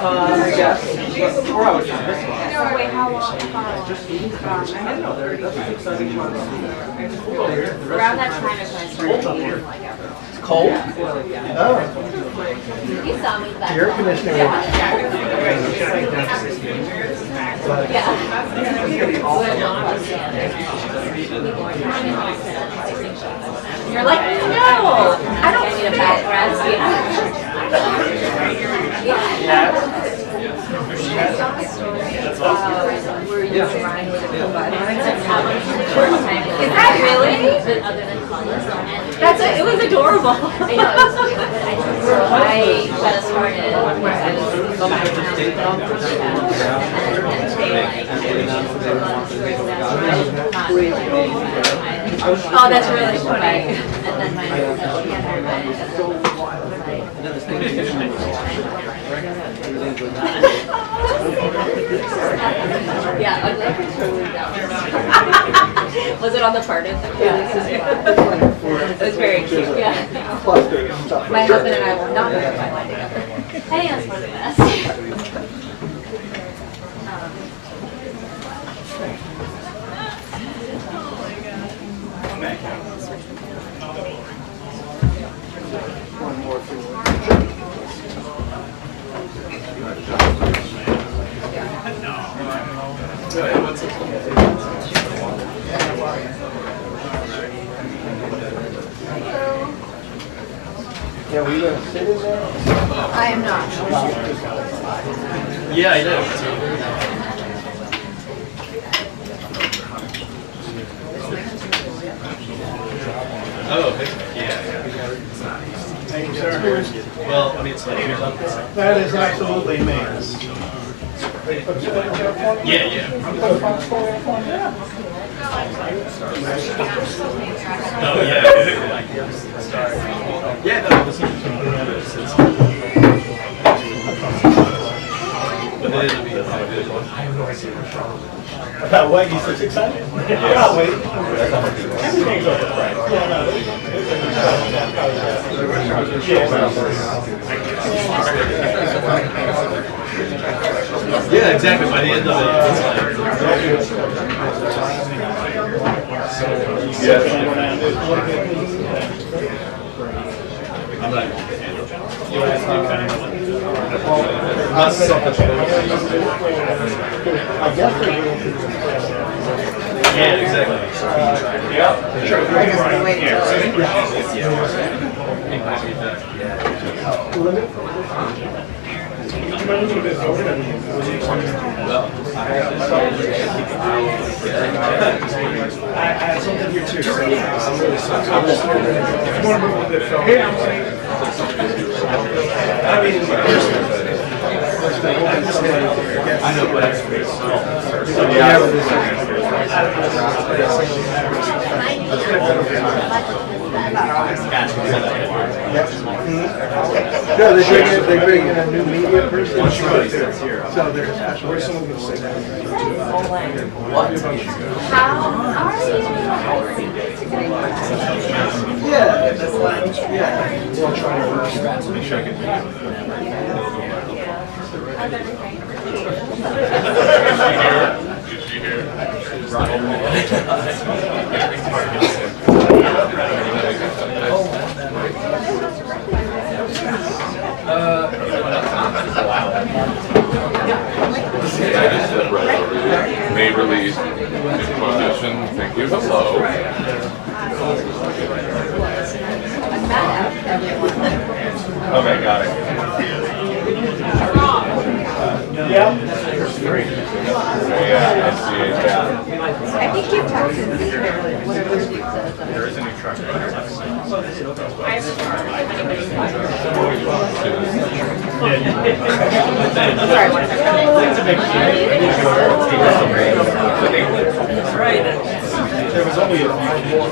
I guess. Or I was just missing one. No, wait, how long? I know, that's an exciting one. Around that time is when I started eating like everyone. It's cold? Oh. You saw me back. The air conditioning. You're like, no, I don't need a bad rest. Is that really? That's it. It was adorable. I know. I got us started. Oh, that's really funny. And then my yeah, was it on the part of the yeah. It was very cute, yeah. My husband and I will not go to my line together. I think that's one of the best. Yeah, were you going to sit in there? I am not. Yeah, I do. Oh, yeah. Thank you, sir. Well, I mean, it's like, That is absolutely me. yeah, yeah. Oh, yeah. Yeah, no, this is but it is a good one. About what? You said excited? Probably. Everything's over right. Yeah, exactly. By the end of it, it's like, I'm not going to handle it. Not yeah, exactly. Yeah. Sure. I had something here too, so I'm really sorry. I'm just more moving with it. I mean, I know, but No, they bring in a new media person. So they're special. How are you? Yeah. we'll try to make sure I can May release in position. Thank you. Hello. Okay, got it. Yeah. Yeah, I see it. Yeah. I think you've texted me whatever you said. There is a new truck. Sorry, one second. Right. There was only a few more.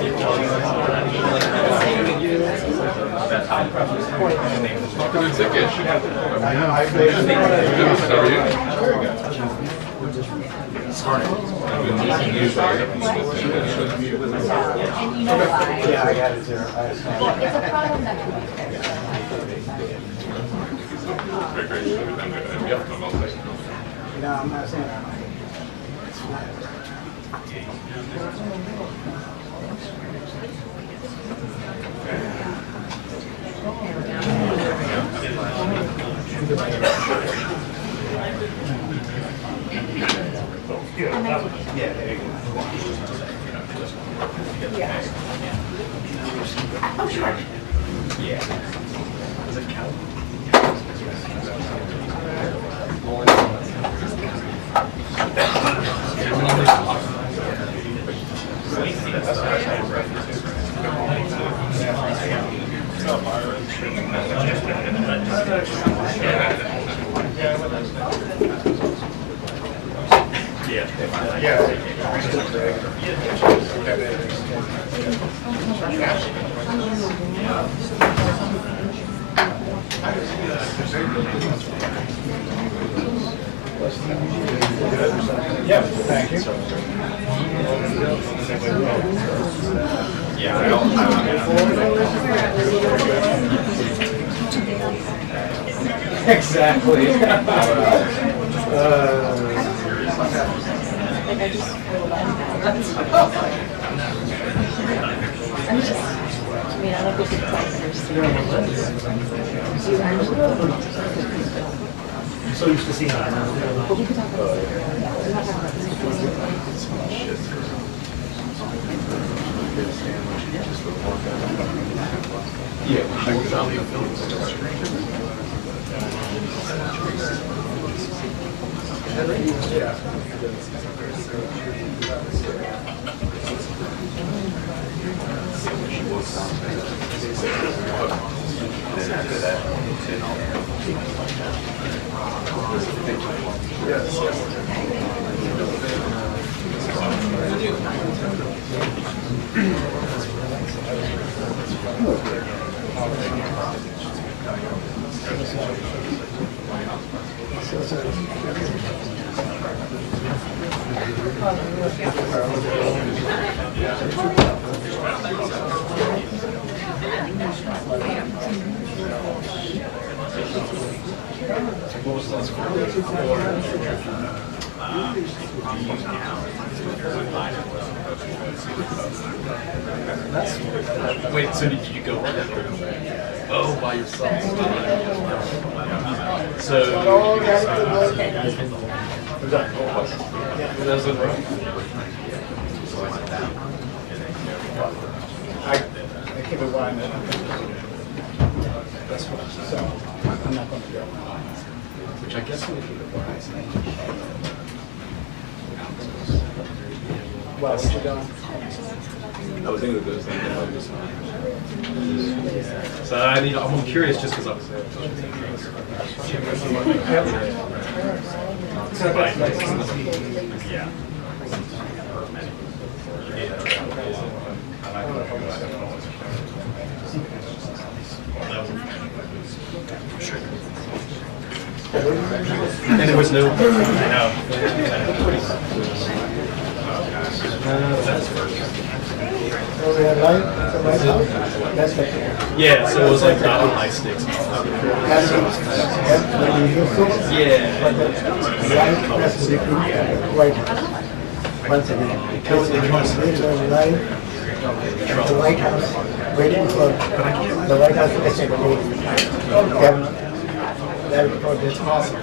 Good ticket. I How are you? I've been missing you, but I haven't missed you. And you know why? Yeah, I got it there. Well, it's a problem that can be Very great. Yep, I'm all set. No, I'm not saying. Yeah, there you go. Oh, sure. Yeah. Does it count? Yeah, thank you. Exactly. Like I just I'm just, I mean, I don't think it's like I'm so used to seeing that. but we could talk about it. We're not talking about this. Wait, so did you go? Oh, by yourself. So. I keep it wide. That's what. So I'm not going to go. Which I guess would be the wise thing. Well, what you doing? I was thinking of those things about this one. So I need. I'm curious just because I was there. Yeah. And there was no. I know. That's first. Oh, we had light? It's a lighthouse? That's what. Yeah, so it was like not on high sticks. That's what you used to? Yeah. But the light, that's the white. Once again. There's a light. The White House, waiting for the White House to get the that report is awesome.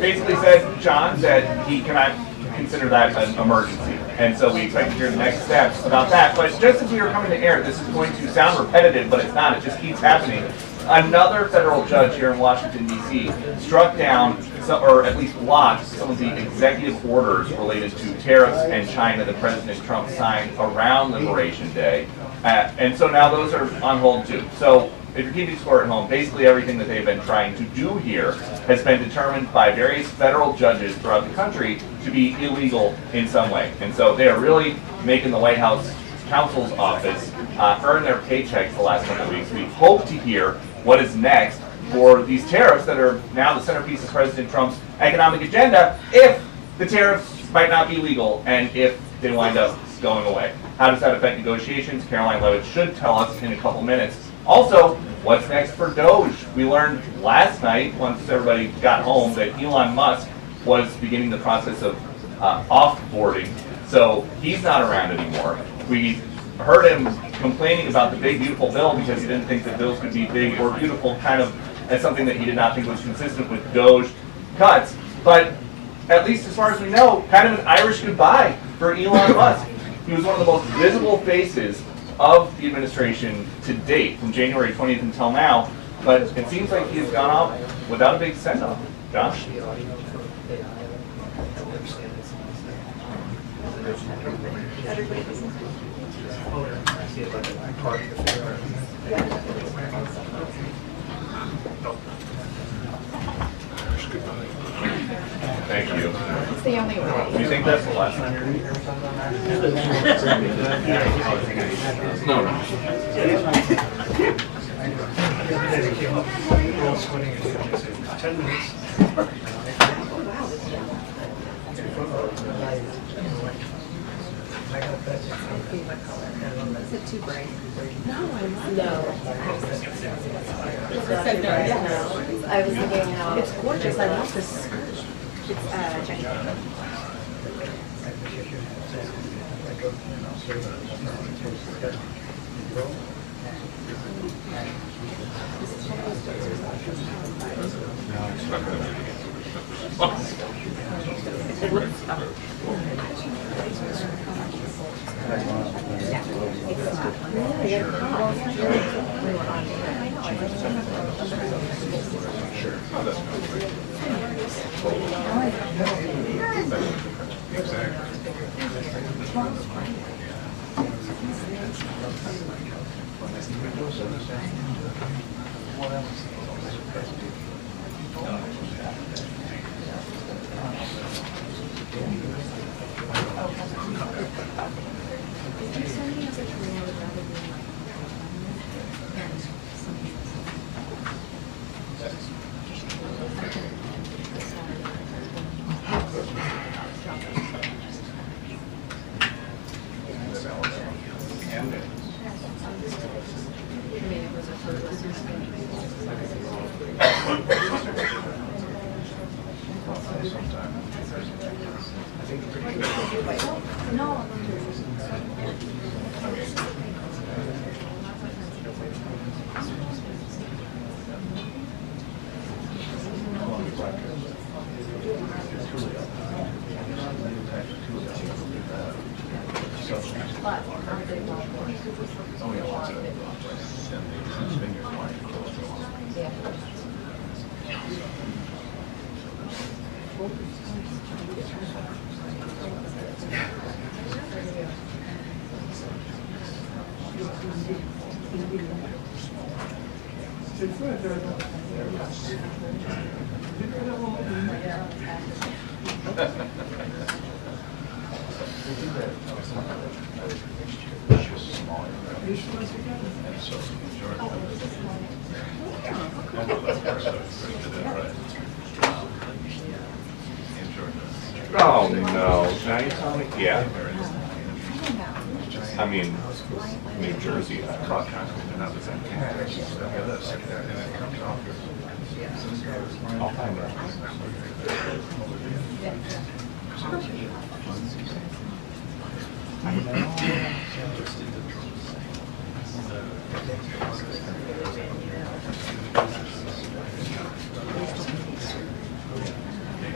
Basically said, John said he cannot consider that an emergency. And so we expect to hear the next steps about that. But just as we are coming to air, this is going to sound repetitive, but it's not. It just keeps happening. Another federal judge here in Washington, D.C. struck down, or at least blocked, some of the executive orders related to tariffs and China that President Trump signed around Liberation Day. And so now those are on hold too. So if you're keeping score at home, basically everything that they've been trying to do here has been determined by various federal judges throughout the country to be illegal in some way. And so they are really making the White House counsel's office earn their paychecks the last couple of weeks. We hope to hear what is next for these tariffs that are now the centerpiece of President Trump's economic agenda, if the tariffs might not be legal and if they wind up going away. How does that affect negotiations? Karoline Leavitt should tell us in a couple minutes. Also, what's next for Doge? We learned last night, once everybody got home, that Elon Musk was beginning the process of off-boarding, so he's not around anymore. We heard him complaining about the big, beautiful bill because he didn't think that bills could be big or beautiful, kind of as something that he did not think was consistent with Doge cuts. But at least as far as we know, kind of an Irish goodbye for Elon Musk. He was one of the most visible faces of the administration to date, from January 20th until now, but it seems like he has gone out without a big send-off. Josh? Thank you. It's the only way. Do you think that's the last time you're going to hear me talk about that? No. Is it too bright? No, I'm not. No. I said no. I was thinking how. It's gorgeous. I love this skirt. It's Jenny. Oh, no. Now you're telling me? Yeah. I mean, New Jersey. I'll find out.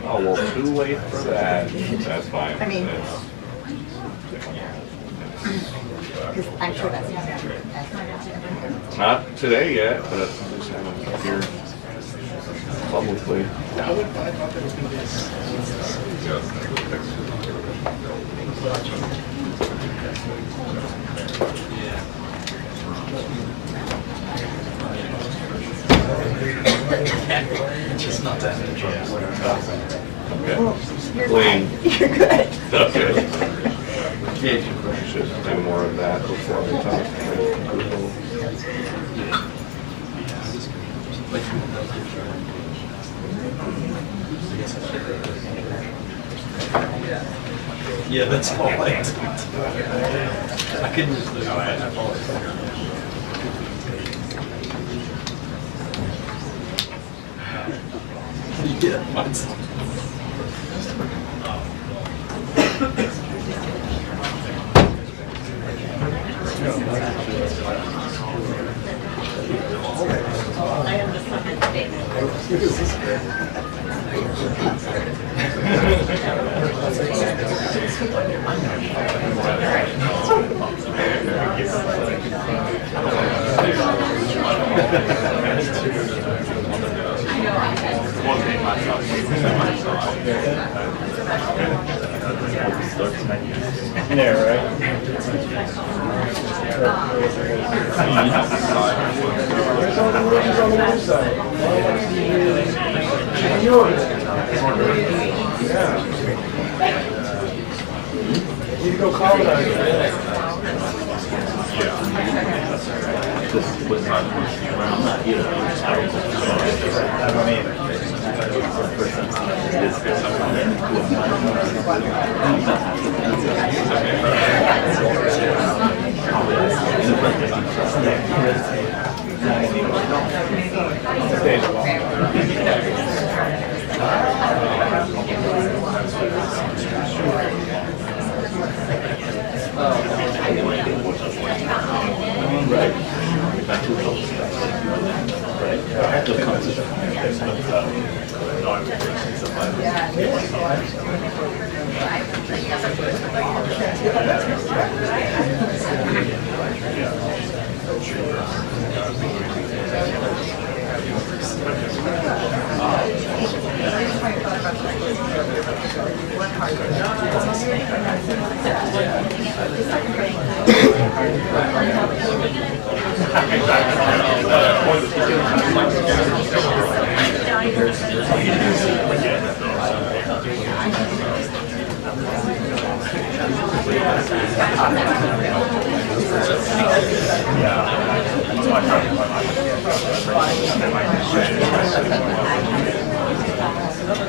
Oh, well, too late for that. That's fine. I mean- It's- Because I'm sure that's Not today yet, but I'm just haven't here publicly. Clean. You're good. Okay. Should do more of that before we talk. Yeah, that's all I do. I couldn't just do it. Yeah, mine's. There, right? Where's all the movies on the website? Yeah. Need to go colonize it. I don't either.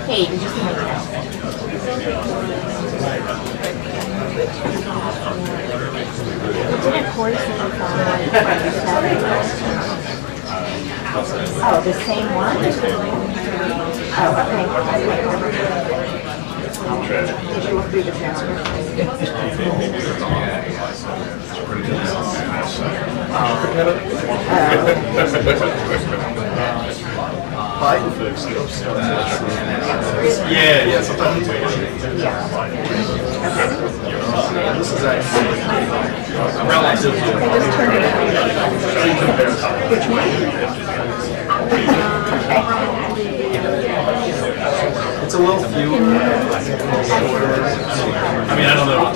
Hey, did you see my text? Of course, oh, the same one? Oh, okay. Did you look through the Yeah, sometimes this is actually relatively. It's a little fewer, shorter. I mean, I don't know.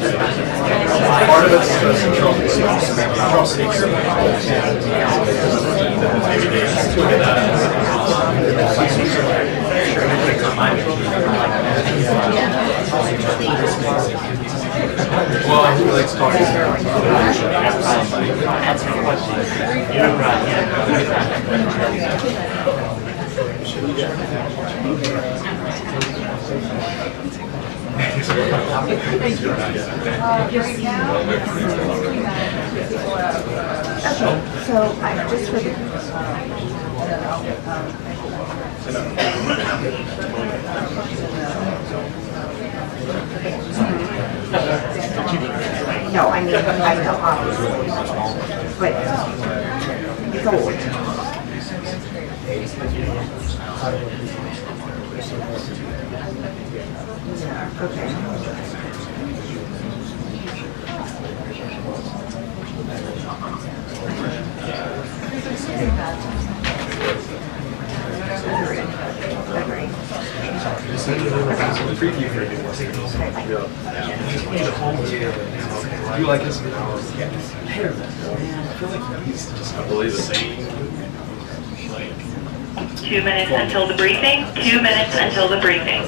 Part of it's control. Well, I really like to talk to So I just for the no, I mean I know obviously, but it's old. Yeah, okay. preview for you like this? I feel like he's just the same. Like 2 minutes until the briefing. 2 minutes until the briefing.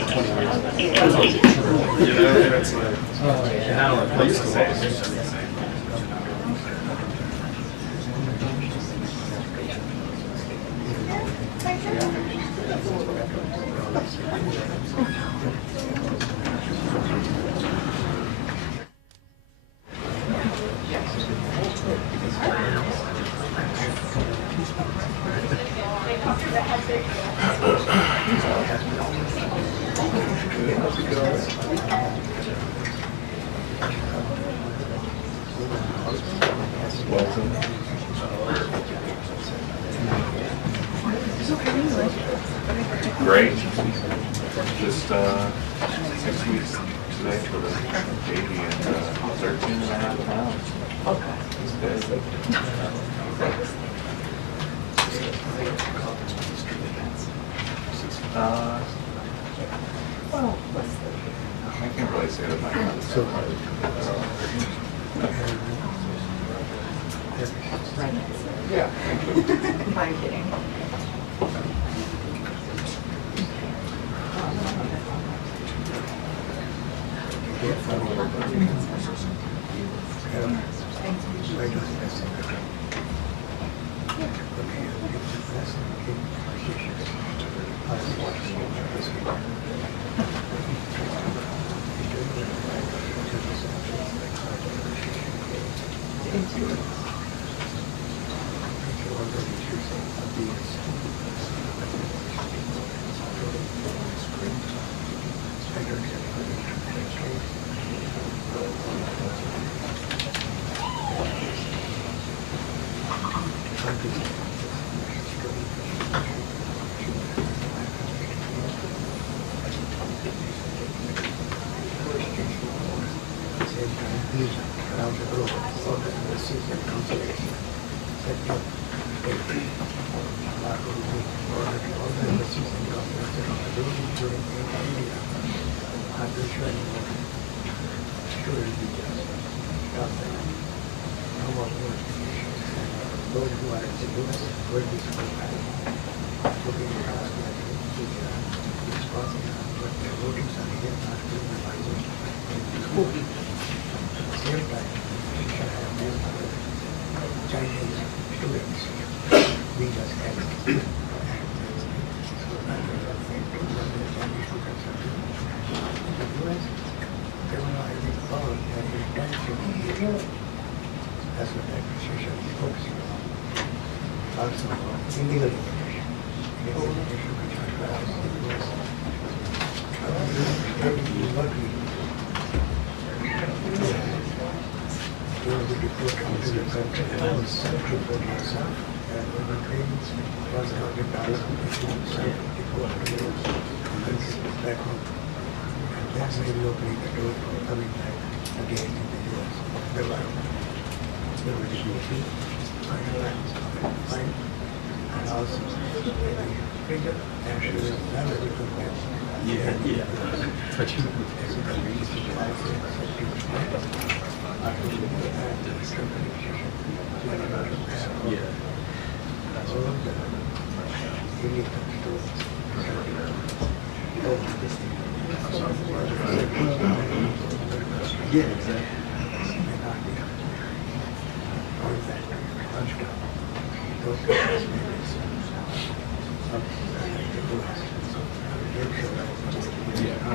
Great. Just 6 weeks today for the baby and 13 and a half pounds. Okay. Well, I can't really say that my yeah. I'm kidding.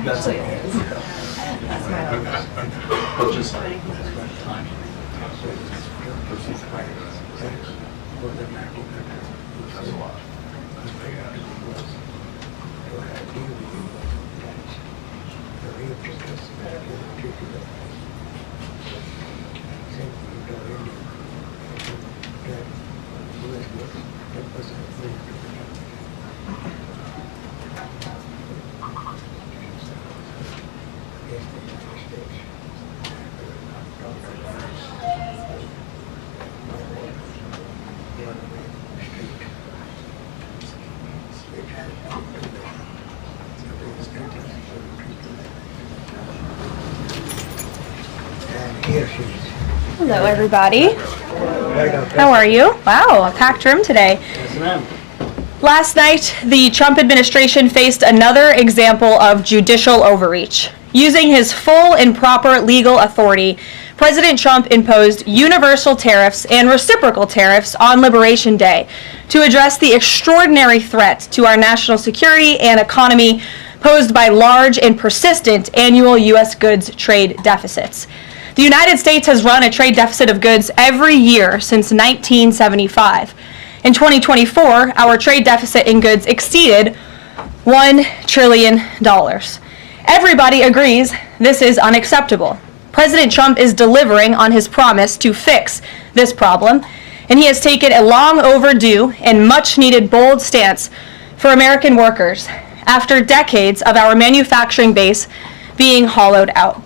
That's it. But just time. That's a lot. Hello, everybody. How are you? Wow, a packed room today. Last night, the Trump administration faced another example of judicial overreach. Using his full and proper legal authority, President Trump imposed universal tariffs and reciprocal tariffs on Liberation Day to address the extraordinary threat to our national security and economy posed by large and persistent annual U.S. goods trade deficits. The United States has run a trade deficit of goods every year since 1975. In 2024, our trade deficit in goods exceeded $1 trillion. Everybody agrees this is unacceptable. President Trump is delivering on his promise to fix this problem, and he has taken a long overdue and much needed bold stance for American workers after decades of our manufacturing base being hollowed out.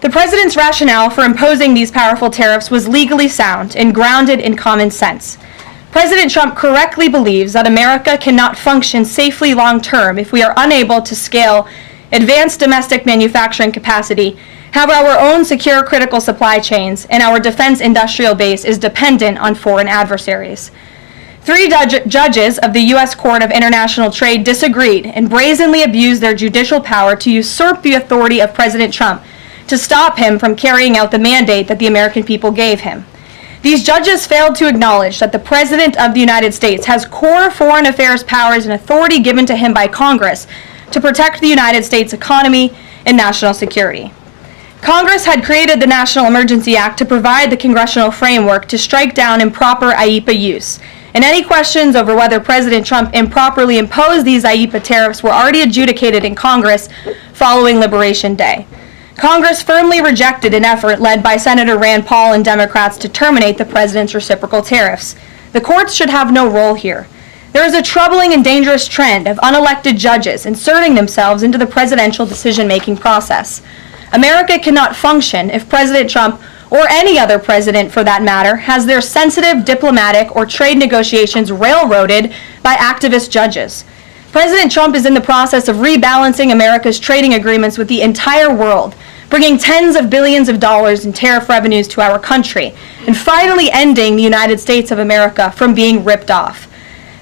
The president's rationale for imposing these powerful tariffs was legally sound and grounded in common sense. President Trump correctly believes that America cannot function safely long-term if we are unable to scale advanced domestic manufacturing capacity, have our own secure critical supply chains, and our defense industrial base is dependent on foreign adversaries. 3 judges of the U.S. Court of International Trade disagreed and brazenly abused their judicial power to usurp the authority of President Trump to stop him from carrying out the mandate that the American people gave him. These judges failed to acknowledge that the President of the United States has core foreign affairs powers and authority given to him by Congress to protect the United States economy and national security. Congress had created the National Emergency Act to provide the congressional framework to strike down improper IEEPA use, and any questions over whether President Trump improperly imposed these IEEPA tariffs were already adjudicated in Congress following Liberation Day. Congress firmly rejected an effort led by Senator Rand Paul and Democrats to terminate the president's reciprocal tariffs. The courts should have no role here. There is a troubling and dangerous trend of unelected judges inserting themselves into the presidential decision-making process. America cannot function if President Trump, or any other president for that matter, has their sensitive diplomatic or trade negotiations railroaded by activist judges. President Trump is in the process of rebalancing America's trading agreements with the entire world, bringing tens of billions of dollars in tariff revenues to our country, and finally ending the United States of America from being ripped off.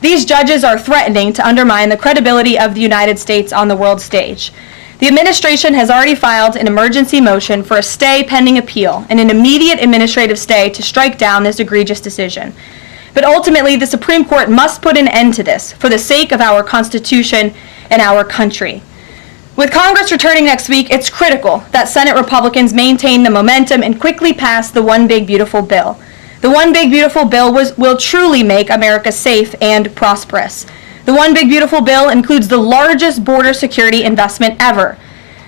These judges are threatening to undermine the credibility of the United States on the world stage. The administration has already filed an emergency motion for a stay pending appeal and an immediate administrative stay to strike down this egregious decision. But ultimately, the Supreme Court must put an end to this for the sake of our Constitution and our country. With Congress returning next week, it's critical that Senate Republicans maintain the momentum and quickly pass the One Big Beautiful Bill. The One Big Beautiful Bill will truly make America safe and prosperous. The One Big Beautiful Bill includes the largest border security investment ever.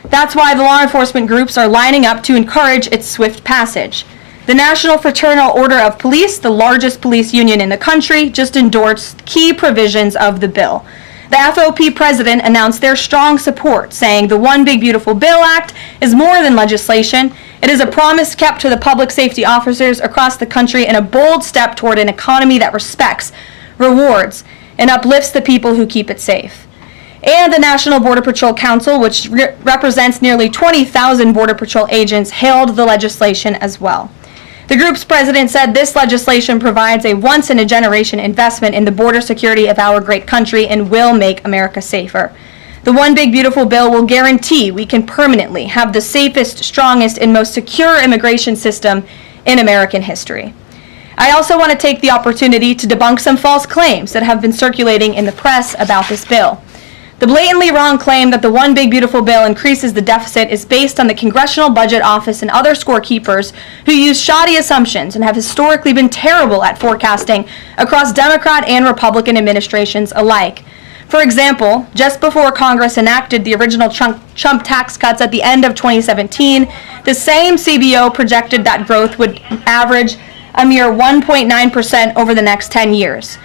That's why the law enforcement groups are lining up to encourage its swift passage. The National Fraternal Order of Police, the largest police union in the country, just endorsed key provisions of the bill. The FOP president announced their strong support, saying the One Big Beautiful Bill Act is more than legislation. It is a promise kept to the public safety officers across the country and a bold step toward an economy that respects, rewards, and uplifts the people who keep it safe. And the National Border Patrol Council, which represents nearly 20,000 Border Patrol agents, hailed the legislation as well. The group's president said this legislation provides a once-in-a-generation investment in the border security of our great country and will make America safer. The One Big Beautiful Bill will guarantee we can permanently have the safest, strongest, and most secure immigration system in American history. I also want to take the opportunity to debunk some false claims that have been circulating in the press about this bill. The blatantly wrong claim that the One Big Beautiful Bill increases the deficit is based on the Congressional Budget Office and other scorekeepers who use shoddy assumptions and have historically been terrible at forecasting across Democrat and Republican administrations alike. For example, just before Congress enacted the original Trump tax cuts at the end of 2017, the same CBO projected that growth would average a mere 1.9% over the next 10 years.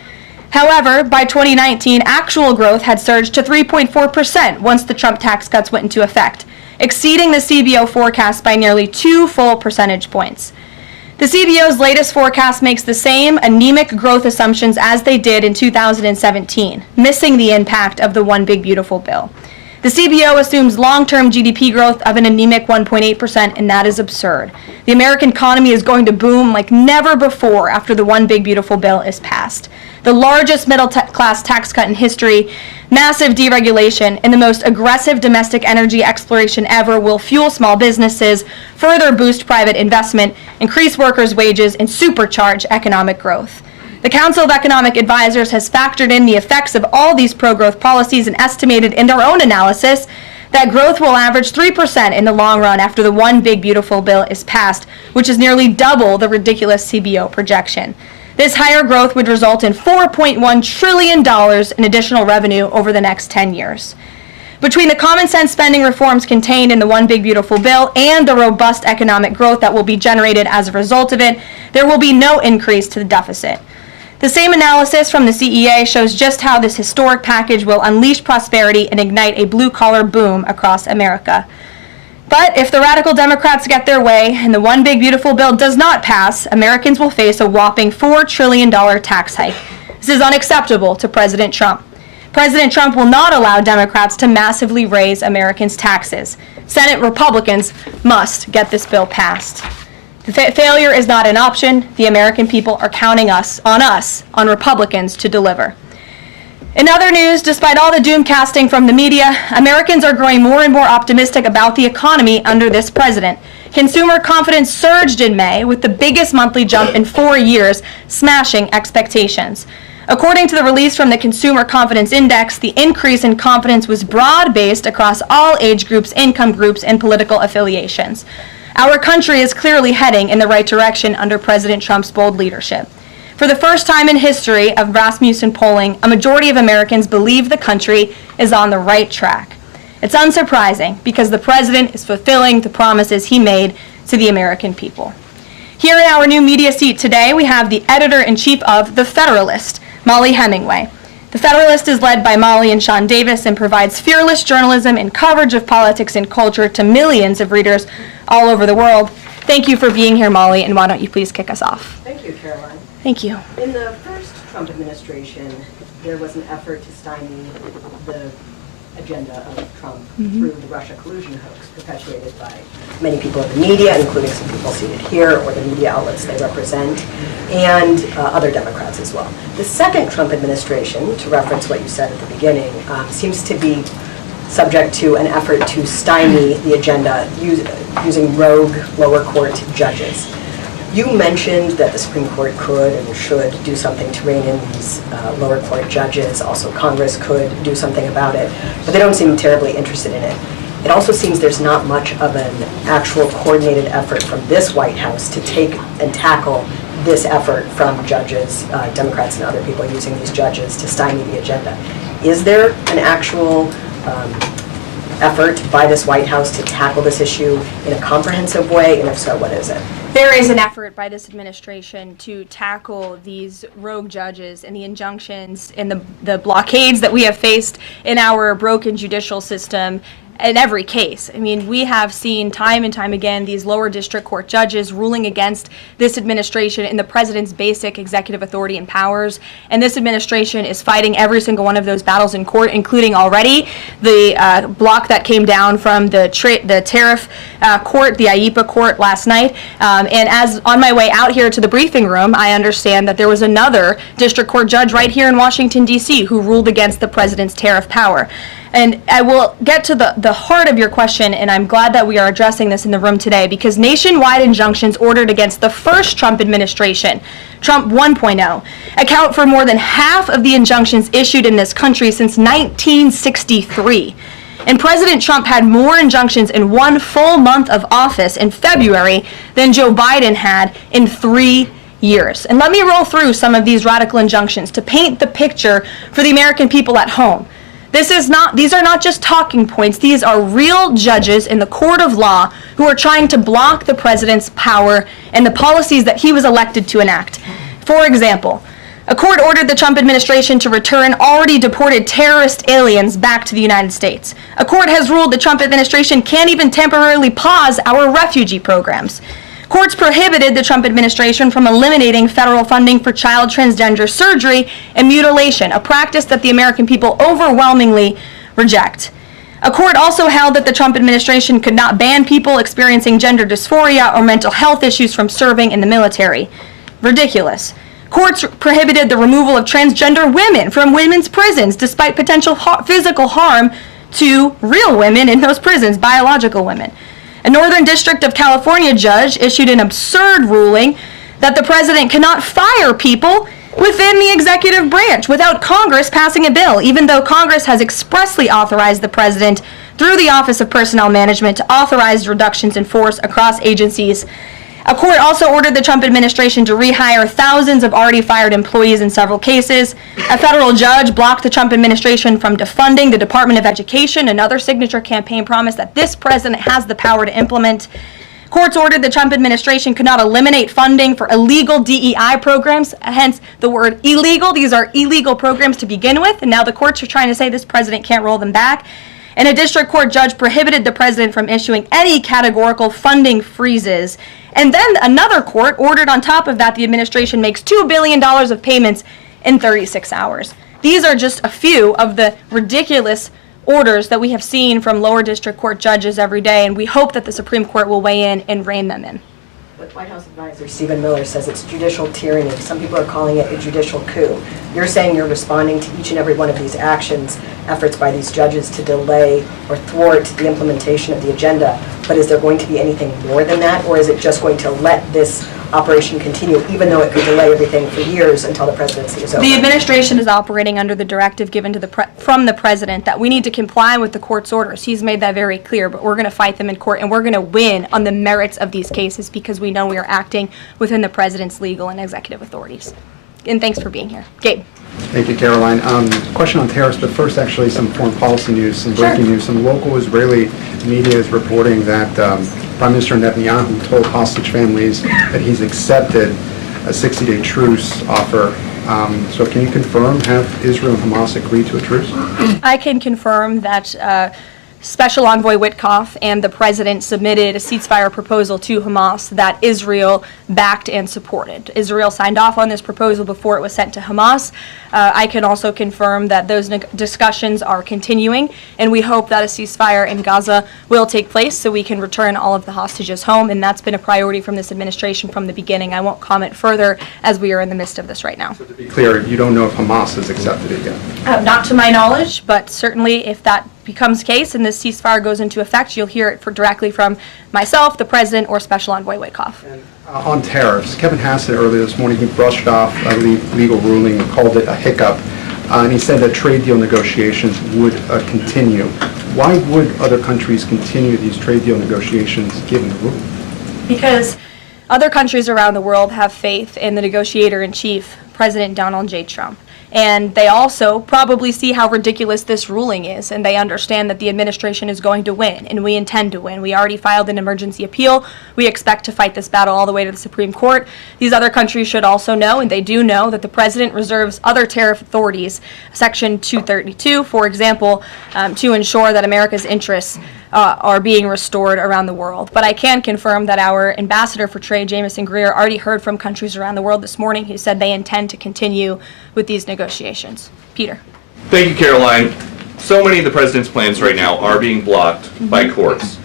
However, by 2019, actual growth had surged to 3.4% once the Trump tax cuts went into effect, exceeding the CBO forecast by nearly 2 full percentage points. The CBO's latest forecast makes the same anemic growth assumptions as they did in 2017, missing the impact of the One Big Beautiful Bill. The CBO assumes long-term GDP growth of an anemic 1.8%, and that is absurd. The American economy is going to boom like never before after the One Big Beautiful Bill is passed. The largest middle-class tax cut in history, massive deregulation, and the most aggressive domestic energy exploration ever will fuel small businesses, further boost private investment, increase workers' wages, and supercharge economic growth. The Council of Economic Advisors has factored in the effects of all these pro-growth policies and estimated in their own analysis that growth will average 3% in the long run after the One Big Beautiful Bill is passed, which is nearly double the ridiculous CBO projection. This higher growth would result in $4.1 trillion in additional revenue over the next 10 years. Between the common sense spending reforms contained in the One Big Beautiful Bill and the robust economic growth that will be generated as a result of it, there will be no increase to the deficit. The same analysis from the CEA shows just how this historic package will unleash prosperity and ignite a blue-collar boom across America. But if the radical Democrats get their way and the One Big Beautiful Bill does not pass, Americans will face a whopping $4 trillion tax hike. This is unacceptable to President Trump. President Trump will not allow Democrats to massively raise Americans' taxes. Senate Republicans must get this bill passed. The failure is not an option. The American people are counting on Republicans to deliver. In other news, despite all the doom casting from the media, Americans are growing more and more optimistic about the economy under this president. Consumer confidence surged in May with the biggest monthly jump in 4 years, smashing expectations. According to the release from the Consumer Confidence Index, the increase in confidence was broad-based across all age groups, income groups, and political affiliations. Our country is clearly heading in the right direction under President Trump's bold leadership. For the first time in history of Rasmussen polling, a majority of Americans believe the country is on the right track. It's unsurprising because the president is fulfilling the promises he made to the American people. Here in our new media seat today, we have the editor-in-chief of The Federalist, Molly Hemingway. The Federalist is led by Molly and Sean Davis and provides fearless journalism and coverage of politics and culture to millions of readers all over the world. Thank you for being here, Molly, and why don't you please kick us off? Thank you, Caroline. Thank you. In the first Trump administration, there was an effort to stymie the agenda of Trump through the Russia collusion hoax perpetuated by many people in the media, including some people seated here, or the media outlets they represent, and other Democrats as well. The second Trump administration, to reference what you said at the beginning, seems to be subject to an effort to stymie the agenda using rogue lower court judges. You mentioned that the Supreme Court could and should do something to rein in these lower court judges. Also, Congress could do something about it, but they don't seem terribly interested in it. It also seems there's not much of an actual coordinated effort from this White House to take and tackle this effort from judges, Democrats and other people using these judges to stymie the agenda. Is there an actual effort by this White House to tackle this issue in a comprehensive way, and if so, what is it? There is an effort by this administration to tackle these rogue judges and the injunctions and the blockades that we have faced in our broken judicial system in every case. I mean, we have seen time and time again these lower district court judges ruling against this administration and the president's basic executive authority and powers. And this administration is fighting every single one of those battles in court, including already the block that came down from the tariff court, the IEPA court last night. And as on my way out here to the briefing room, I understand that there was another district court judge right here in Washington, D.C. who ruled against the president's tariff power. And I will get to the heart of your question, and I'm glad that we are addressing this in the room today, because nationwide injunctions ordered against the first Trump administration, Trump 1.0, account for more than half of the injunctions issued in this country since 1963. And President Trump had more injunctions in one full month of office in February than Joe Biden had in 3 years. And let me roll through some of these radical injunctions to paint the picture for the American people at home. These are not just talking points. These are real judges in the court of law who are trying to block the president's power and the policies that he was elected to enact. For example, a court ordered the Trump administration to return already deported terrorist aliens back to the United States. A court has ruled the Trump administration can't even temporarily pause our refugee programs. Courts prohibited the Trump administration from eliminating federal funding for child transgender surgery and mutilation, a practice that the American people overwhelmingly reject. A court also held that the Trump administration could not ban people experiencing gender dysphoria or mental health issues from serving in the military. Ridiculous. Courts prohibited the removal of transgender women from women's prisons despite potential physical harm to real women in those prisons, biological women. A Northern District of California judge issued an absurd ruling that the president cannot fire people within the executive branch without Congress passing a bill, even though Congress has expressly authorized the president through the Office of Personnel Management to authorize reductions in force across agencies. A court also ordered the Trump administration to rehire thousands of already fired employees in several cases. A federal judge blocked the Trump administration from defunding the Department of Education, another signature campaign promise that this president has the power to implement. Courts ordered the Trump administration could not eliminate funding for illegal DEI programs, hence the word illegal. These are illegal programs to begin with, and now the courts are trying to say this president can't roll them back. And a district court judge prohibited the president from issuing any categorical funding freezes. And then another court ordered on top of that the administration makes $2 billion of payments in 36 hours. These are just a few of the ridiculous orders that we have seen from lower district court judges every day, and we hope that the Supreme Court will weigh in and rein them in. But White House advisor Stephen Miller says it's judicial tyranny. Some people are calling it a judicial coup. You're saying you're responding to each and every one of these actions, efforts by these judges to delay or thwart the implementation of the agenda. But is there going to be anything more than that, or is it just going to let this operation continue, even though it could delay everything for years until the presidency is over? The administration is operating under the directive given to from the president that we need to comply with the court's orders. He's made that very clear, but we're going to fight them in court, and we're going to win on the merits of these cases because we know we are acting within the president's legal and executive authorities. And thanks for being here. Gabe. Thank you, Karoline. Question on tariffs, but first actually some foreign policy news, some breaking news. Some local Israeli media is reporting that Prime Minister Netanyahu told hostage families that he's accepted a 60-day truce offer. So can you confirm, have Israel and Hamas agreed to a truce? I can confirm that Special Envoy Witkoff and the president submitted a ceasefire proposal to Hamas that Israel backed and supported. Israel signed off on this proposal before it was sent to Hamas. I can also confirm that those discussions are continuing, and we hope that a ceasefire in Gaza will take place so we can return all of the hostages home, and that's been a priority from this administration from the beginning. I won't comment further as we are in the midst of this right now. So to be clear, you don't know if Hamas has accepted it yet? Not to my knowledge, but certainly if that becomes the case and this ceasefire goes into effect, you'll hear it directly from myself, the president, or Special Envoy Witkoff. On tariffs, Kevin Hassett earlier this morning, he brushed off a legal ruling and called it a hiccup, and he said that trade deal negotiations would continue. Why would other countries continue these trade deal negotiations given the ruling? Because other countries around the world have faith in the negotiator-in-chief, President Donald J. Trump. And they also probably see how ridiculous this ruling is, and they understand that the administration is going to win, and we intend to win. We already filed an emergency appeal. We expect to fight this battle all the way to the Supreme Court. These other countries should also know, and they do know, that the president reserves other tariff authorities, Section 232, for example, to ensure that America's interests are being restored around the world. But I can confirm that our ambassador for trade, Jamison Greer, already heard from countries around the world this morning who said they intend to continue with these negotiations. Peter. Thank you, Karoline. So many of the president's plans right now are being blocked by courts.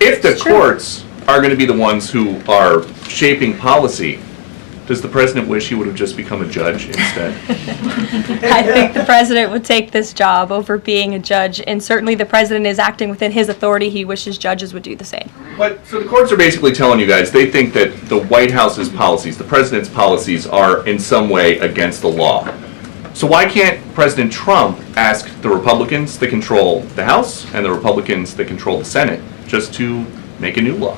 If the courts are going to be the ones who are shaping policy, does the president wish he would have just become a judge instead? I think the president would take this job over being a judge, and certainly the president is acting within his authority. He wishes judges would do the same. But so the courts are basically telling you guys they think that the White House's policies, the president's policies, are in some way against the law. So why can't President Trump ask the Republicans that control the House and the Republicans that control the Senate just to make a new law?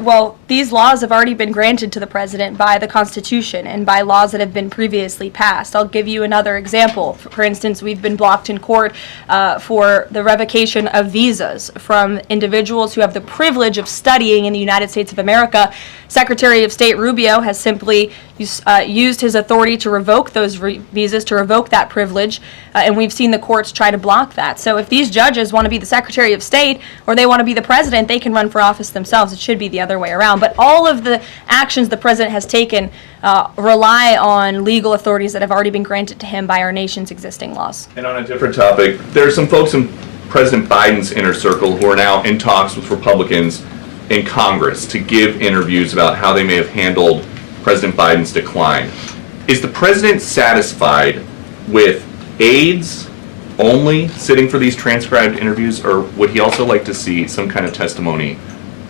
Well, these laws have already been granted to the president by the Constitution and by laws that have been previously passed. I'll give you another example. For instance, we've been blocked in court for the revocation of visas from individuals who have the privilege of studying in the United States of America. Secretary of State Rubio has simply used his authority to revoke those visas, to revoke that privilege, and we've seen the courts try to block that. So if these judges want to be the Secretary of State or they want to be the president, they can run for office themselves. It should be the other way around. But all of the actions the president has taken rely on legal authorities that have already been granted to him by our nation's existing laws. And on a different topic, there are some folks in President Biden's inner circle who are now in talks with Republicans in Congress to give interviews about how they may have handled President Biden's decline. Is the president satisfied with aides only sitting for these transcribed interviews, or would he also like to see some kind of testimony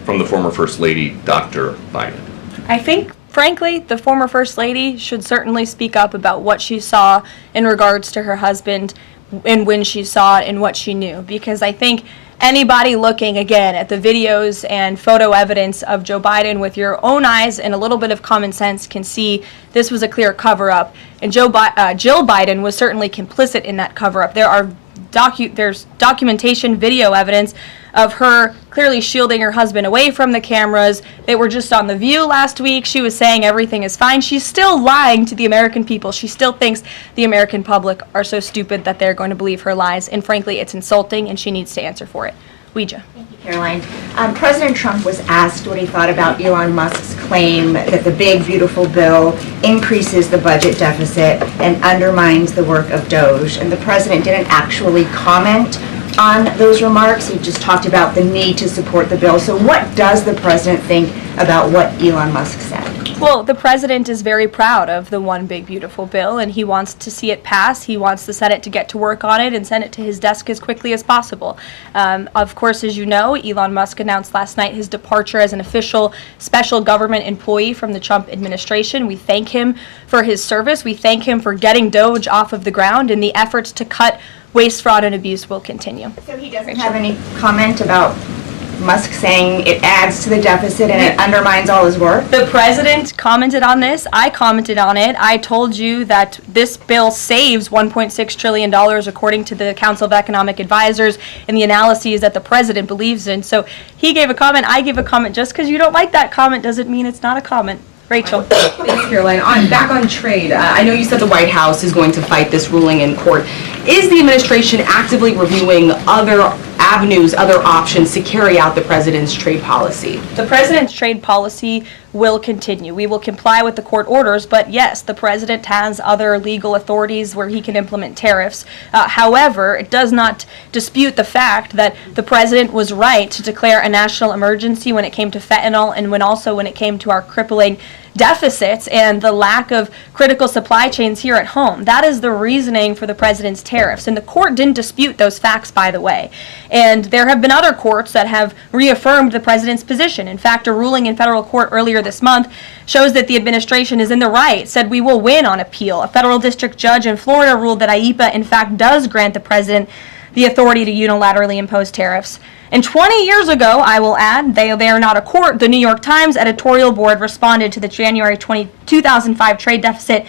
from the former First Lady, Dr. Biden? I think, frankly, the former First Lady should certainly speak up about what she saw in regards to her husband and when she saw it and what she knew. Because I think anybody looking, again, at the videos and photo evidence of Joe Biden with your own eyes and a little bit of common sense can see this was a clear cover-up. And Jill Biden was certainly complicit in that cover-up. There's documentation, video evidence of her clearly shielding her husband away from the cameras. They were just on The View last week. She was saying everything is fine. She's still lying to the American people. She still thinks the American public are so stupid that they're going to believe her lies. And frankly, it's insulting, and she needs to answer for it. Ouija. Thank you, Caroline. President Trump was asked what he thought about Elon Musk's claim that the big, beautiful bill increases the budget deficit and undermines the work of DOJ. And the president didn't actually comment on those remarks. He just talked about the need to support the bill. So what does the president think about what Elon Musk said? Well, the president is very proud of the one big beautiful bill, and he wants to see it pass. He wants the Senate to get to work on it and send it to his desk as quickly as possible. Of course, as you know, Elon Musk announced last night his departure as an official special government employee from the Trump administration. We thank him for his service. We thank him for getting DOJ off of the ground, and the efforts to cut waste, fraud, and abuse will continue. So he doesn't have any comment about Musk saying it adds to the deficit and it undermines all his work? The president commented on this. I commented on it. I told you that this bill saves $1.6 trillion according to the Council of Economic Advisors and the analyses that the president believes in. So he gave a comment. I gave a comment. Just because you don't like that comment doesn't mean it's not a comment. Rachel. Thanks, Caroline. Back on trade, I know you said the White House is going to fight this ruling in court. Is the administration actively reviewing other avenues, other options to carry out the president's trade policy? The president's trade policy will continue. We will comply with the court orders, but yes, the president has other legal authorities where he can implement tariffs. However, it does not dispute the fact that the president was right to declare a national emergency when it came to fentanyl and when it came to our crippling deficits and the lack of critical supply chains here at home. That is the reasoning for the president's tariffs. And the court didn't dispute those facts, by the way. And there have been other courts that have reaffirmed the president's position. In fact, a ruling in federal court earlier this month shows that the administration is in the right, said we will win on appeal. A federal district judge in Florida ruled that IEEPA, in fact, does grant the president the authority to unilaterally impose tariffs. And 20 years ago, I will add, they are not a court, the New York Times editorial board responded to the January 2005 trade deficit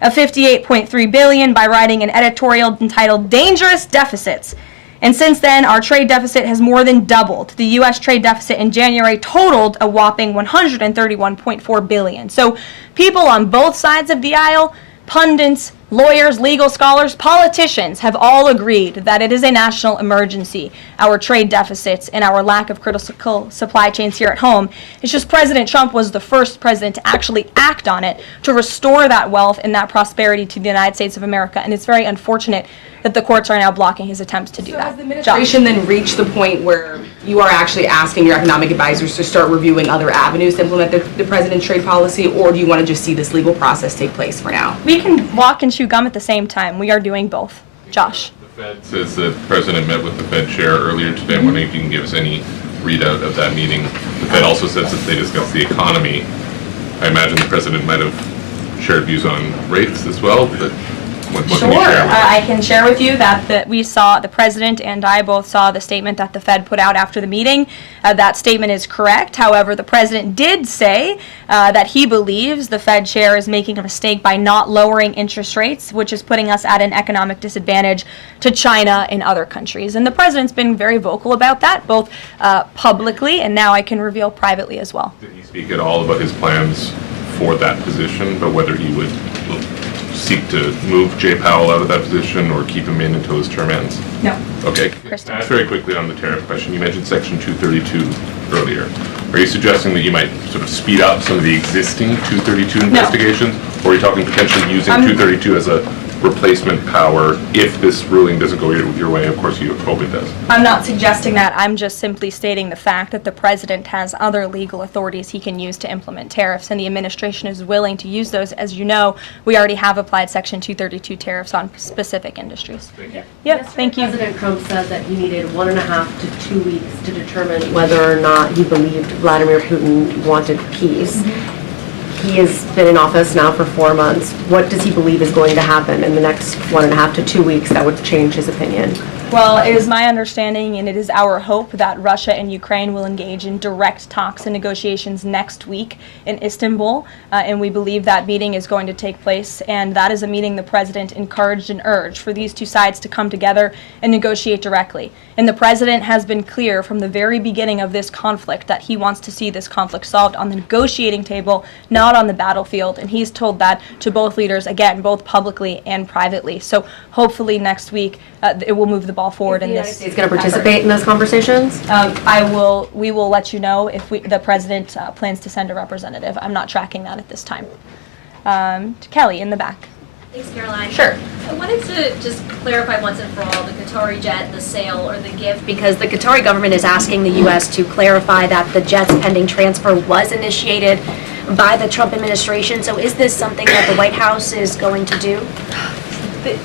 of $58.3 billion by writing an editorial entitled Dangerous Deficits. And since then, our trade deficit has more than doubled. The U.S. trade deficit in January totaled a whopping $131.4 billion. So people on both sides of the aisle, pundits, lawyers, legal scholars, politicians have all agreed that it is a national emergency, our trade deficits and our lack of critical supply chains here at home. It's just President Trump was the first president to actually act on it, to restore that wealth and that prosperity to the United States of America. And it's very unfortunate that the courts are now blocking his attempts to do that. Has the administration then reached the point where you are actually asking your economic advisors to start reviewing other avenues to implement the president's trade policy, or do you want to just see this legal process take place for now? We can walk and chew gum at the same time. We are doing both. Josh. The Fed says the president met with the Fed chair earlier today. I'm wondering if you can give us any readout of that meeting. The Fed also says that they discussed the economy. I imagine the president might have shared views on rates as well, but what can you share with us? I can share with you that we saw, the president and I both saw the statement that the Fed put out after the meeting. That statement is correct. However, the president did say that he believes the Fed chair is making a mistake by not lowering interest rates, which is putting us at an economic disadvantage to China and other countries. And the president's been very vocal about that, both publicly and now I can reveal privately as well. Did he speak at all about his plans for that position, but whether he would seek to move Jay Powell out of that position or keep him in until his term ends? No. Okay. Kristen. Very quickly on the tariff question, you mentioned Section 232 earlier. Are you suggesting that you might sort of speed up some of the existing 232 investigations? Or are you talking potentially using 232 as a replacement power if this ruling doesn't go your way? Of course, you hope it does. I'm not suggesting that. I'm just simply stating the fact that the president has other legal authorities he can use to implement tariffs, and the administration is willing to use those. As you know, we already have applied Section 232 tariffs on specific industries. Thank you. Yep, thank you. President Trump said that he needed 1.5 to 2 weeks to determine whether or not he believed Vladimir Putin wanted peace. He has been in office now for 4 months. What does he believe is going to happen in the next 1.5 to 2 weeks that would change his opinion? Well, it is my understanding and it is our hope that Russia and Ukraine will engage in direct talks and negotiations next week in Istanbul, and we believe that meeting is going to take place, and that is a meeting the president encouraged and urged for these two sides to come together and negotiate directly. And the president has been clear from the very beginning of this conflict that he wants to see this conflict solved on the negotiating table, not on the battlefield, and he's told that to both leaders, again, both publicly and privately. So hopefully next week it will move the ball forward in this. Is going to participate in those conversations? We will let you know if the president plans to send a representative. I'm not tracking that at this time. To Kelly in the back. Thanks, Karoline. Sure. I wanted to just clarify once and for all the Qatari jet, the sale, or the gift, because the Qatari government is asking the U.S. to clarify that the jet's pending transfer was initiated by the Trump administration. So is this something that the White House is going to do?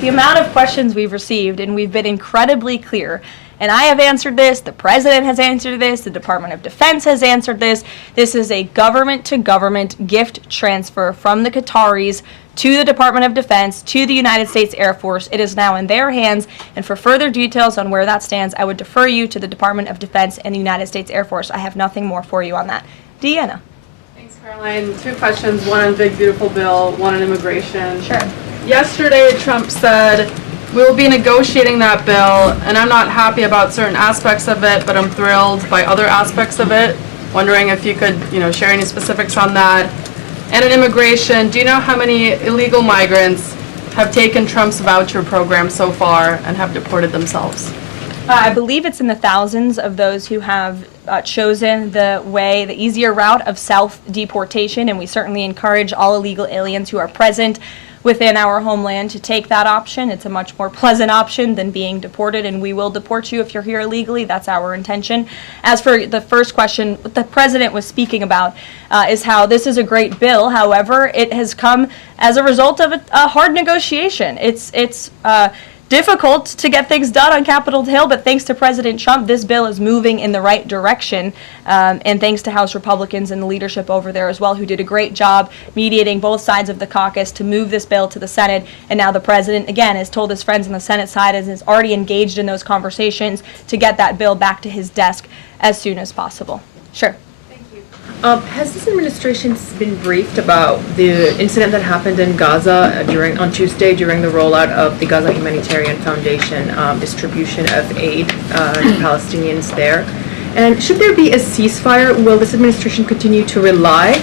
The amount of questions we've received, and we've been incredibly clear, and I have answered this, the president has answered this, the Department of Defense has answered this. This is a government-to-government gift transfer from the Qataris to the Department of Defense, to the United States Air Force. It is now in their hands, and for further details on where that stands, I would defer you to the Department of Defense and the United States Air Force. I have nothing more for you on that. Deanna. Thanks, Karoline. 2 questions, one on Big Beautiful Bill, one on immigration. Sure. Yesterday, Trump said, we'll be negotiating that bill, and I'm not happy about certain aspects of it, but I'm thrilled by other aspects of it. Wondering if you could, share any specifics on that. And in immigration, do you know how many illegal migrants have taken Trump's voucher program so far and have deported themselves? I believe it's in the thousands of those who have chosen the easier route of self-deportation, and we certainly encourage all illegal aliens who are present within our homeland to take that option. It's a much more pleasant option than being deported, and we will deport you if you're here illegally. That's our intention. As for the first question, what the president was speaking about is how this is a great bill. However, it has come as a result of a hard negotiation. It's difficult to get things done on Capitol Hill, but thanks to President Trump, this bill is moving in the right direction, and thanks to House Republicans and the leadership over there as well, who did a great job mediating both sides of the caucus to move this bill to the Senate. And now the president, again, has told his friends on the Senate side and is already engaged in those conversations to get that bill back to his desk as soon as possible. Sure. Has this administration been briefed about the incident that happened in Gaza on Tuesday during the rollout of the Gaza Humanitarian Foundation distribution of aid to Palestinians there? And should there be a ceasefire, will this administration continue to rely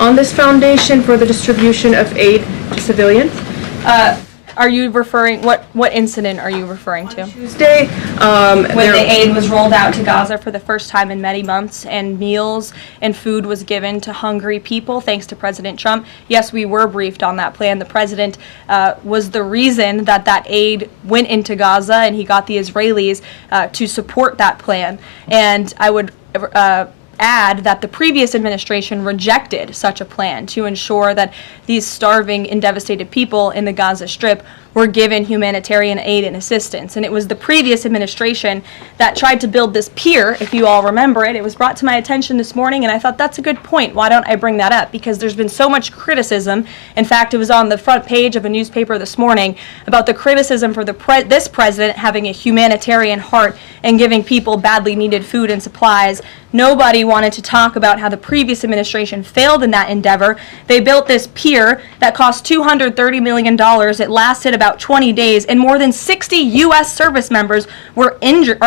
on this foundation for the distribution of aid to civilians? Are you referring, what incident are you referring to? Tuesday, when the aid was rolled out to Gaza for the first time in many months, and meals and food was given to hungry people, thanks to President Trump. Yes, we were briefed on that plan. The president was the reason that aid went into Gaza, and he got the Israelis to support that plan. And I would add that the previous administration rejected such a plan to ensure that these starving and devastated people in the Gaza Strip were given humanitarian aid and assistance. And it was the previous administration that tried to build this pier, if you all remember it. It was brought to my attention this morning, and I thought that's a good point. Why don't I bring that up? Because there's been so much criticism. In fact, it was on the front page of a newspaper this morning about the criticism for this president having a humanitarian heart and giving people badly needed food and supplies. Nobody wanted to talk about how the previous administration failed in that endeavor. They built this pier that cost $230 million. It lasted about 20 days, and more than 60 U.S. service members were injured,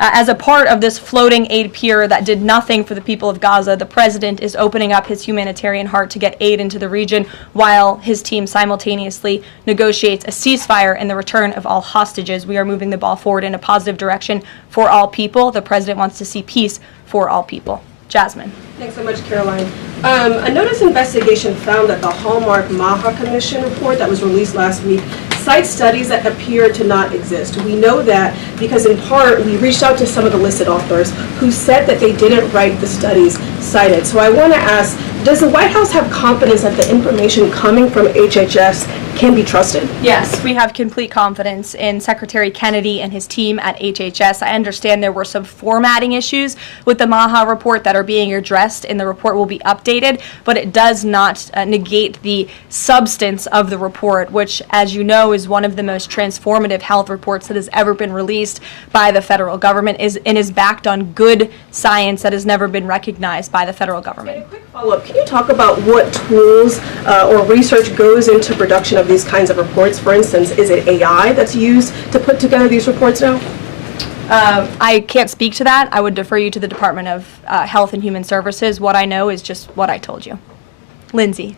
as a part of this floating aid pier that did nothing for the people of Gaza. The president is opening up his humanitarian heart to get aid into the region while his team simultaneously negotiates a ceasefire and the return of all hostages. We are moving the ball forward in a positive direction for all people. The president wants to see peace for all people. Jasmine. Thanks so much, Caroline. A notice investigation found that the Hallmark Maha Commission report that was released last week cites studies that appear to not exist. We know that because in part we reached out to some of the listed authors who said that they didn't write the studies cited. So I want to ask, does the White House have confidence that the information coming from HHS can be trusted? Yes, we have complete confidence in Secretary Kennedy and his team at HHS. I understand there were some formatting issues with the Maha report that are being addressed, and the report will be updated, but it does not negate the substance of the report, which, as you know, is one of the most transformative health reports that has ever been released by the federal government and is backed on good science that has never been recognized by the federal government. Follow-up, can you talk about what tools or research goes into production of these kinds of reports? For instance, is it AI that's used to put together these reports now? I can't speak to that. I would defer you to the Department of Health and Human Services. What I know is just what I told you. Lindsay.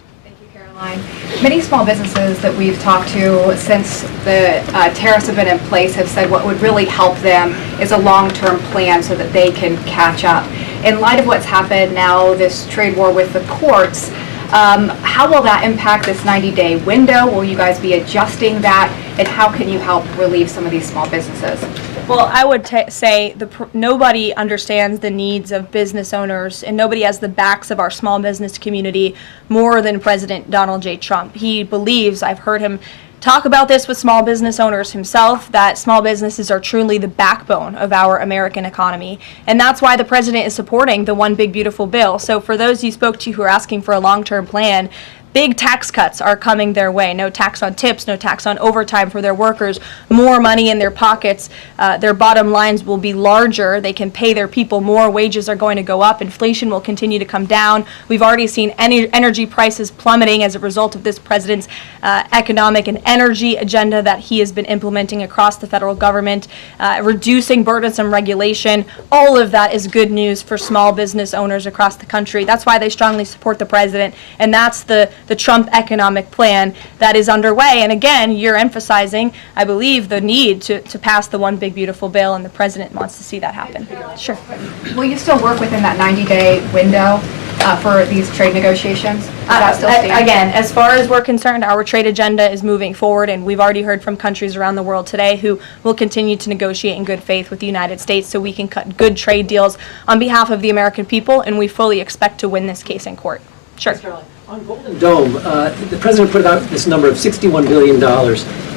Many small businesses that we've talked to since the tariffs have been in place have said what would really help them is a long-term plan so that they can catch up. In light of what's happened now, this trade war with the courts, how will that impact this 90-day window? Will you guys be adjusting that? And how can you help relieve some of these small businesses? Well, I would say nobody understands the needs of business owners, and nobody has the backs of our small business community more than President Donald J. Trump. He believes, I've heard him talk about this with small business owners himself, that small businesses are truly the backbone of our American economy. And that's why the president is supporting the One Big Beautiful Bill. So for those you spoke to who are asking for a long-term plan, big tax cuts are coming their way. No tax on tips, no tax on overtime for their workers, more money in their pockets. Their bottom lines will be larger. They can pay their people more. Wages are going to go up. Inflation will continue to come down. We've already seen energy prices plummeting as a result of this president's economic and energy agenda that he has been implementing across the federal government, reducing burdensome regulation. All of that is good news for small business owners across the country. That's why they strongly support the president, and that's the Trump economic plan that is underway. And again, you're emphasizing, I believe, the need to pass the One Big Beautiful Bill, and the president wants to see that happen. Sure. Will you still work within that 90-day window for these trade negotiations? Does that still stand? Again, as far as we're concerned, our trade agenda is moving forward, and we've already heard from countries around the world today who will continue to negotiate in good faith with the United States so we can cut good trade deals on behalf of the American people, and we fully expect to win this case in court. Sure. On Golden Dome, the president put out this number of $61 billion.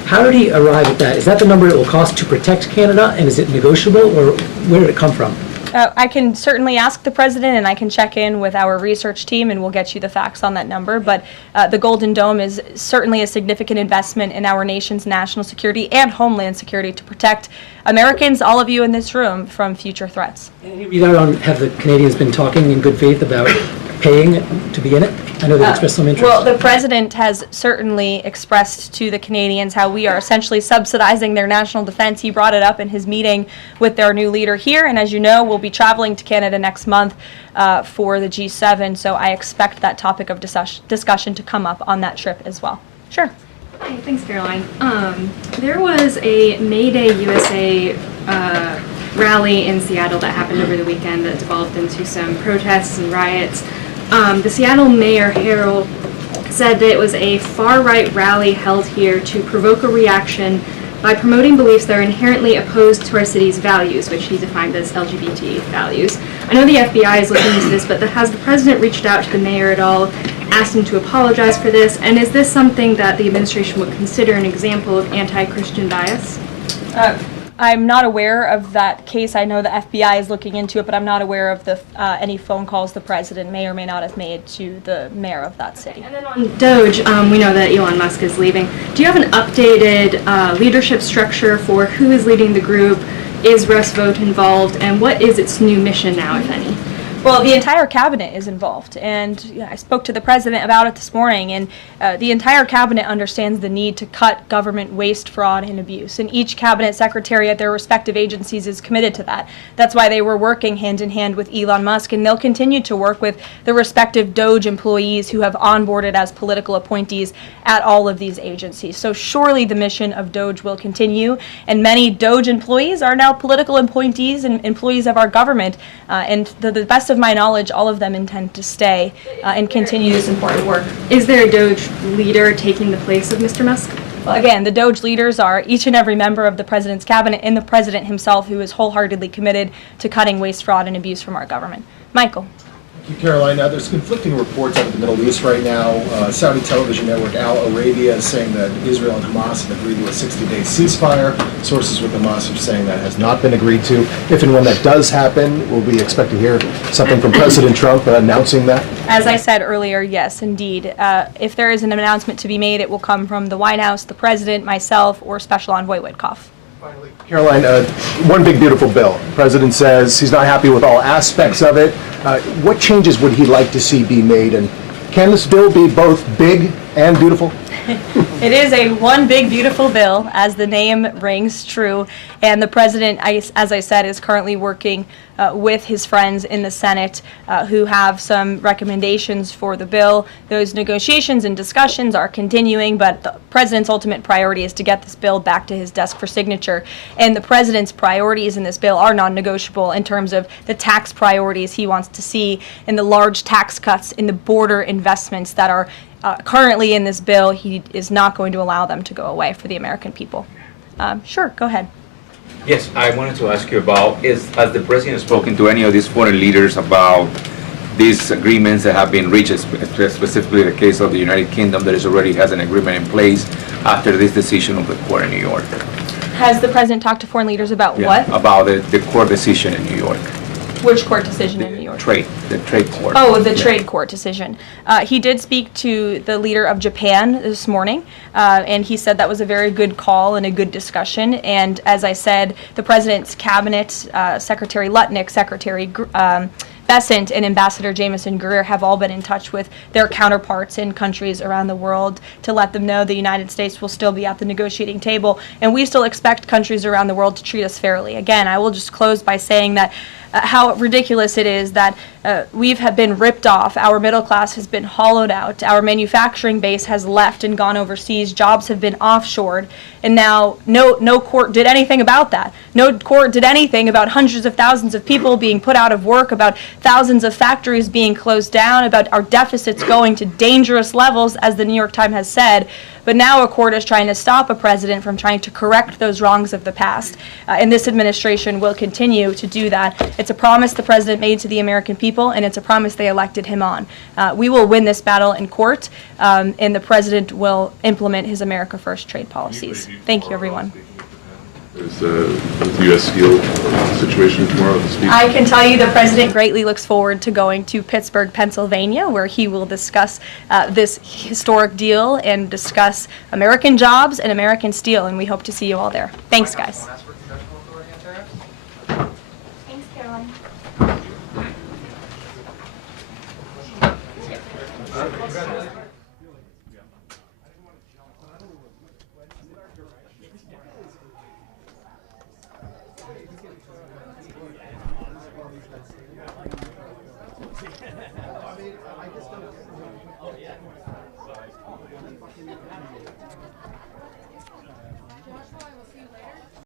How did he arrive at that? Is that the number it will cost to protect Canada, and is it negotiable, or where did it come from? I can certainly ask the president, and I can check in with our research team, and we'll get you the facts on that number. But the Golden Dome is certainly a significant investment in our nation's national security and homeland security to protect Americans, all of you in this room, from future threats. Any readout on, have the Canadians been talking in good faith about paying to be in it? I know they've expressed some interest. Well, the president has certainly expressed to the Canadians how we are essentially subsidizing their national defense. He brought it up in his meeting with their new leader here, and as you know, we'll be traveling to Canada next month for the G7, so I expect that topic of discussion to come up on that trip as well. Sure. Hi, thanks, Caroline. There was a May Day USA rally in Seattle that happened over the weekend that devolved into some protests and riots. The Seattle Mayor Harrell said that it was a far-right rally held here to provoke a reaction by promoting beliefs that are inherently opposed to our city's values, which he defined as LGBT values. I know the FBI is looking into this, but has the president reached out to the mayor at all, asked him to apologize for this, and is this something that the administration would consider an example of anti-Christian bias? I'm not aware of that case. I know the FBI is looking into it, but I'm not aware of any phone calls the president may or may not have made to the mayor of that city. And then on DOGE, we know that Elon Musk is leaving. Do you have an updated leadership structure for who is leading the group? Is Russ Vought involved? And what is its new mission now, if any? Well, the entire cabinet is involved, and I spoke to the president about it this morning, and the entire cabinet understands the need to cut government waste, fraud, and abuse, and each cabinet secretary at their respective agencies is committed to that. That's why they were working hand in hand with Elon Musk, and they'll continue to work with the respective DOGE employees who have onboarded as political appointees at all of these agencies. So surely the mission of DOGE will continue, and many DOGE employees are now political appointees and employees of our government, and the best of my knowledge, all of them intend to stay and continue this important work. Is there a Doge leader taking the place of Mr. Musk? Well, again, the Doge leaders are each and every member of the president's cabinet and the president himself, who is wholeheartedly committed to cutting waste, fraud, and abuse from our government. Michael. Thank you, Karoline. There's conflicting reports out of the Middle East right now. Saudi television network Al Arabia is saying that Israel and Hamas have agreed to a 60-day ceasefire. Sources with Hamas are saying that has not been agreed to. If and when that does happen, will we expect to hear something from President Trump announcing that? As I said earlier, yes, indeed. If there is an announcement to be made, it will come from the White House, the president, myself, or Special Envoy Witkoff. Caroline, one big beautiful bill. The president says he's not happy with all aspects of it. What changes would he like to see be made? And can this bill be both big and beautiful? It is a one big beautiful bill, as the name rings true, and the president, as I said, is currently working with his friends in the Senate who have some recommendations for the bill. Those negotiations and discussions are continuing, but the president's ultimate priority is to get this bill back to his desk for signature. And the president's priorities in this bill are non-negotiable in terms of the tax priorities he wants to see and the large tax cuts in the border investments that are currently in this bill. He is not going to allow them to go away for the American people. Sure, go ahead. Yes, I wanted to ask you about, has the president spoken to any of these foreign leaders about these agreements that have been reached, specifically the case of the United Kingdom that already has an agreement in place after this decision of the court in New York? Has the president talked to foreign leaders about what? About the court decision in New York. Which court decision in New York? The trade court. Oh, the trade court decision. He did speak to the leader of Japan this morning, and he said that was a very good call and a good discussion. And as I said, the president's cabinet, Secretary Lutnick, Secretary Bessent, and Ambassador Jameson Greer have all been in touch with their counterparts in countries around the world to let them know the United States will still be at the negotiating table, and we still expect countries around the world to treat us fairly. Again, I will just close by saying that how ridiculous it is that we have been ripped off, our middle class has been hollowed out, our manufacturing base has left and gone overseas, jobs have been offshored, and now no court did anything about that. No court did anything about hundreds of thousands of people being put out of work, about thousands of factories being closed down, about our deficits going to dangerous levels, as the New York Times has said. But now a court is trying to stop a president from trying to correct those wrongs of the past. And this administration will continue to do that. It's a promise the president made to the American people, and it's a promise they elected him on. We will win this battle in court, and the president will implement his America First trade policies. Thank you, everyone. Is the U.S. Steel situation tomorrow at the speech? I can tell you the president greatly looks forward to going to Pittsburgh, Pennsylvania, where he will discuss this historic deal and discuss American jobs and American steel, and we hope to see you all there. Thanks, guys. Thanks, Caroline.